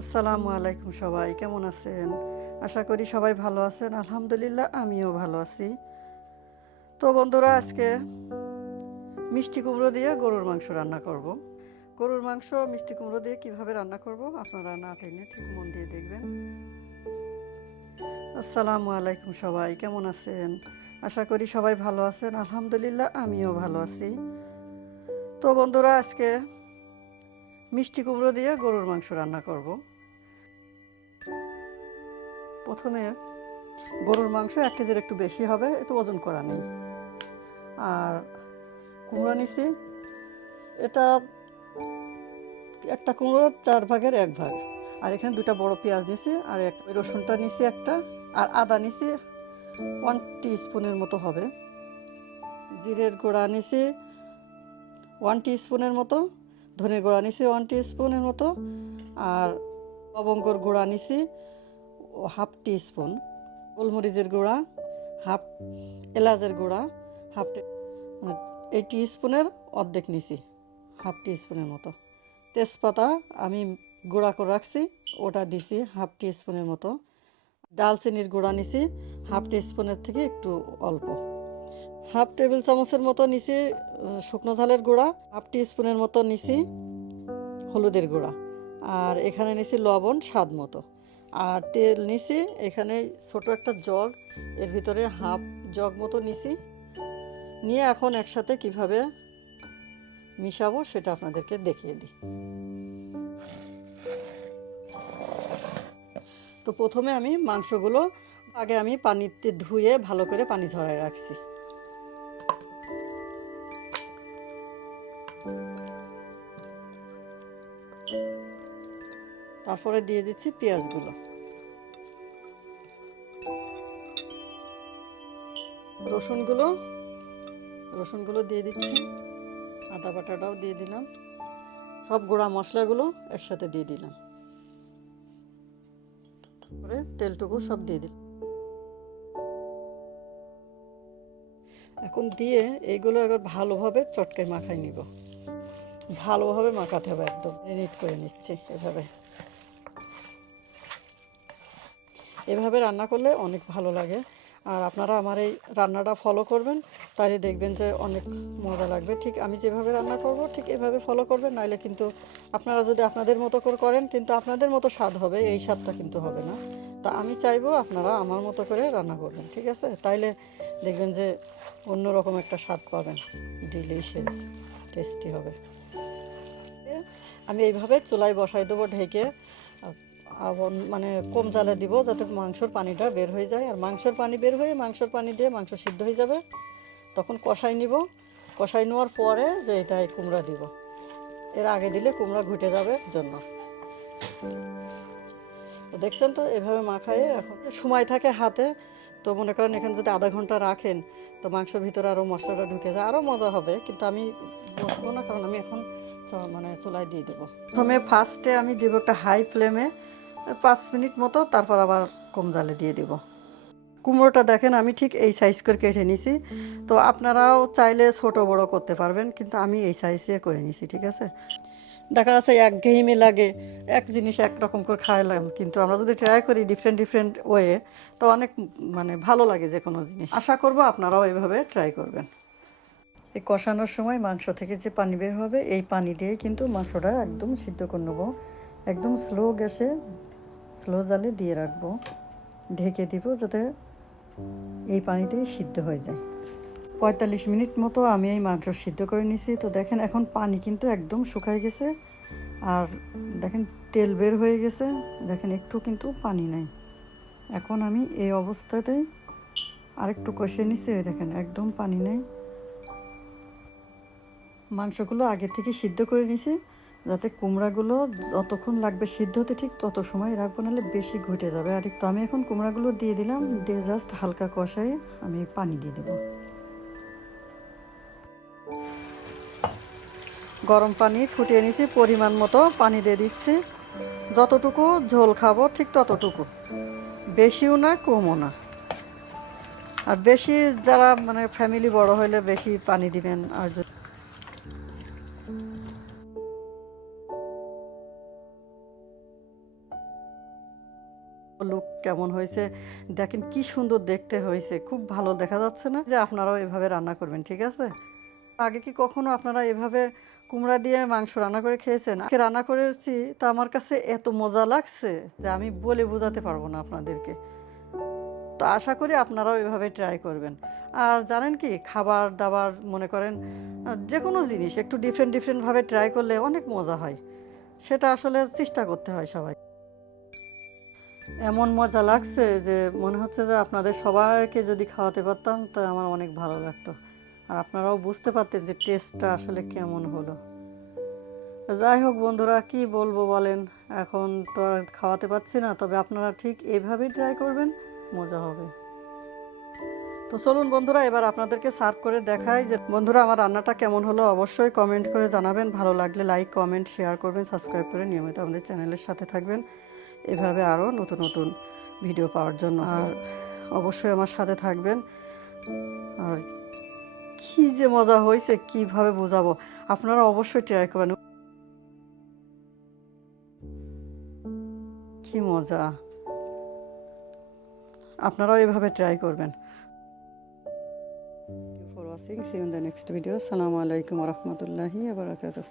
আসসালামু আলাইকুম সবাই, কেমন আছেন? আশা করি সবাই ভালো আছেন। আলহামদুলিল্লাহ, আমিও ভালো আছি। তো বন্ধুরা, আজকে মিষ্টি কুমড়ো দিয়ে গরুর মাংস রান্না করব। গরুর মাংস, মিষ্টি কুমড়ো দিয়ে কীভাবে রান্না করব, আপনারা না টেনে ঠিক মন দিয়ে দেখবেন। আসসালামু আলাইকুম সবাই, কেমন আছেন? আশা করি সবাই ভালো আছেন। আলহামদুলিল্লাহ, আমিও ভালো আছি। তো বন্ধুরা, আজকে মিষ্টি কুমড়ো দিয়ে গরুর মাংস রান্না করব। প্রথমে গরুর মাংস এক কেজির একটু বেশি হবে, এত ওজন করা নেই। আর কুমড়ো নিছি, এটা একটা কুমড়োর চার ভাগের এক ভাগ। আর এখানে দুটা বড় পেঁয়াজ নিছি, আর এক রসুনটা নিছি একটা, আর আদা নিছি ওয়ান স্পুনের মতো হবে। জিরের গুঁড়া নিছি ওয়ান স্পুনের মতো, ধনে গুঁড়া নিছি ওয়ান স্পুনের মতো, আর লবঙ্গর গুঁড়া নিছি হাফ টি স্পুন গোলমরিচের গুঁড়া, হাফ এলাচের গুঁড়া, হাফ এই টি স্পুনের অর্ধেক নিছি, হাফ টি স্পুনের মতো। তেজপাতা আমি গুঁড়া করে রাখছি, ওটা দিছি হাফ টি স্পুনের মতো ডালচিনির গুঁড়া নিছি, হাফ টি স্পুনের থেকে একটু অল্প। হাফ টেবিল চামচের মতো নিছি শুকনো ঝালের গুঁড়া, হাফ টি স্পুনের মতো নিছি হলুদের গুঁড়া। আর এখানে নিছি লবণ স্বাদ মতো। আর তেল নিছি, এখানে ছোট একটা জগ, এর ভিতরে হাফ জগ মতো নিছি। নিয়ে এখন একসাথে কীভাবে মিশাবো সেটা আপনাদেরকে দেখিয়ে দিই। তো প্রথমে আমি মাংসগুলো আগে আমি পানিতে ধুয়ে ভালো করে পানি ঝরায় রাখছি। তারপরে দিয়ে দিচ্ছি পেঁয়াজগুলো। রসুনগুলো রসুনগুলো দিয়ে দিচ্ছি। আদা বাটাটাও দিয়ে দিলাম। সব গুঁড়া মশলাগুলো একসাথে দিয়ে দিলাম। তারপরে তেলটুকু সব দিয়ে দিলাম। এখন দিয়ে এইগুলো এবার ভালোভাবে চটকায় মাখাই নিব। ভালোভাবে মাখাতে হবে একদম। রেনিট করে নিচ্ছি এভাবে। এভাবে রান্না করলে অনেক ভালো লাগে। আর আপনারা আমার এই রান্নাটা ফলো করবেন, তাহলে দেখবেন যে অনেক মজা লাগবে। ঠিক আমি যেভাবে রান্না করব, ঠিক এভাবে ফলো করবেন নাইলে কিন্তু আপনারা যদি আপনাদের মতো করে করেন, কিন্তু আপনাদের মতো স্বাদ হবে, এই স্বাদটা কিন্তু হবে না। তা আমি চাইব আপনারা আমার মতো করে রান্না করবেন, ঠিক আছে? তাইলে দেখবেন যে অন্যরকম একটা স্বাদ পাবেন। ডিলিশিয়াস টেস্টি হবে। আমি এইভাবে চুলায় বসাই দেবো ঢেকে। আর অন- মানে কম জালে দিব যাতে মাংসর পানিটা বের হয়ে যায়। আর মাংসর পানি বের হয়ে মাংসর পানি দিয়ে মাংস সিদ্ধ হয়ে যাবে। তখন কষাই নিব। কষাই নেওয়ার পরে যে এটা এই কুমড়া দিব। এর আগে দিলে কুমড়া ঘুটে যাবে জন্য। দেখছেন তো, এভাবে মাখায়ে এখন সময় থাকে হাতে। তো মনে করেন এখানে যদি আধা ঘণ্টা রাখেন, তো মাংসের ভিতরে আরও মশলাটা ঢুকে যায়। আরও মজা হবে, কিন্তু আমি বসবো না, কারণ আমি এখন মানে চুলায় দিয়ে দেবো। প্রথমে ফার্স্টে আমি দেবো একটা হাই ফ্লেমে পাঁচ মিনিট মতো, তারপর আবার কম জালে দিয়ে দেবো। কুমড়োটা দেখেন, আমি ঠিক এই সাইজ করে কেটে নিছি। তো আপনারাও চাইলে ছোট বড় করতে পারবেন, কিন্তু আমি এই সাইজে করে নিছি, ঠিক আছে? দেখা যাচ্ছে এক ঘেইমে লাগে, এক জিনিস একরকম করে খাইলাম, কিন্তু আমরা যদি ট্রাই করি ডিফারেন্ট ডিফারেন্ট ওয়ে তো অনেক মানে ভালো লাগে যে কোনো জিনিস। আশা করব আপনারাও এভাবে ট্রাই করবেন। এই কষানোর সময় মাংস থেকে যে পানি বের হবে, এই পানি দিয়ে কিন্তু মাংসটা একদম সিদ্ধ করে নেব। একদম স্লো গ্যাসে স্লো জালে দিয়ে রাখব, ঢেকে দিব যাতে এই পানিতেই সিদ্ধ হয়ে যায়। পঁয়তাল্লিশ মিনিট মতো আমি এই মাংস সিদ্ধ করে নিছি। তো দেখেন এখন পানি কিন্তু একদম শুকাই গেছে। আর দেখেন তেল বের হয়ে গেছে। দেখেন একটু কিন্তু পানি নাই। এখন আমি এই অবস্থাতেই আরেকটু কষিয়ে নিছি। দেখেন একদম পানি নেই। মাংসগুলো আগে থেকে সিদ্ধ করে নিছি। যাতে কুমড়াগুলো যতক্ষণ লাগবে সিদ্ধ হতে ঠিক তত সময় রাখব, নাহলে বেশি ঘটে যাবে। আর তো আমি এখন কুমড়াগুলো দিয়ে দিলাম, দিয়ে জাস্ট হালকা কষাই আমি পানি দিয়ে দেবো। গরম পানি ফুটিয়ে নিছি পরিমাণ মতো পানি দিয়ে দিচ্ছি। যতটুকু ঝোল খাব ঠিক ততটুকু। বেশিও না, কমও না। আর বেশি যারা মানে ফ্যামিলি বড় হলে বেশি পানি দিবেন, আর লুক কেমন হয়েছে, দেখেন কি সুন্দর দেখতে হয়েছে, খুব ভালো দেখা যাচ্ছে না? যে আপনারাও এভাবে রান্না করবেন, ঠিক আছে? আগে কি কখনো আপনারা এভাবে কুমড়া দিয়ে মাংস রান্না করে খেয়েছেন? আজকে রান্না করেছি, তা আমার কাছে এত মজা লাগছে যে আমি বলে বোঝাতে পারব না আপনাদেরকে। তো আশা করি আপনারাও এভাবে ট্রাই করবেন। আর জানেন কি, খাবার দাবার মনে করেন যে কোনো জিনিস একটু ডিফারেন্ট ডিফারেন্টভাবে ট্রাই করলে অনেক মজা হয়। সেটা আসলে চেষ্টা করতে হয় সবাই। এমন মজা লাগছে যে মনে হচ্ছে যে আপনাদের সবাইকে যদি খাওয়াতে পারতাম, তো আমার অনেক ভালো লাগতো। আর আপনারাও বুঝতে পারতেন যে টেস্টটা আসলে কেমন হলো। যাই হোক বন্ধুরা, কি বলব বলেন, এখন তো আর খাওয়াতে পারছি না, তবে আপনারা ঠিক এইভাবেই ট্রাই করবেন, মজা হবে। তো চলুন বন্ধুরা, এবার আপনাদেরকে সার্ভ করে দেখাই যে বন্ধুরা আমার রান্নাটা কেমন হলো। অবশ্যই কমেন্ট করে জানাবেন। ভালো লাগলে লাইক কমেন্ট শেয়ার করবেন সাবস্ক্রাইব করে নিয়মিত আমাদের চ্যানেলের সাথে থাকবেন। এভাবে আরও নতুন নতুন ভিডিও পাওয়ার জন্য। আর অবশ্যই আমার সাথে থাকবেন। আর কি যে মজা হয়েছে কীভাবে বোঝাবো? আপনারা অবশ্যই ট্রাই করবেন। কি মজা। আপনারাও এভাবে ট্রাই করবেন। For watching see in the next video আসসালামু আলাইকুম রহমতুল্লাহি আবরাকাতুহ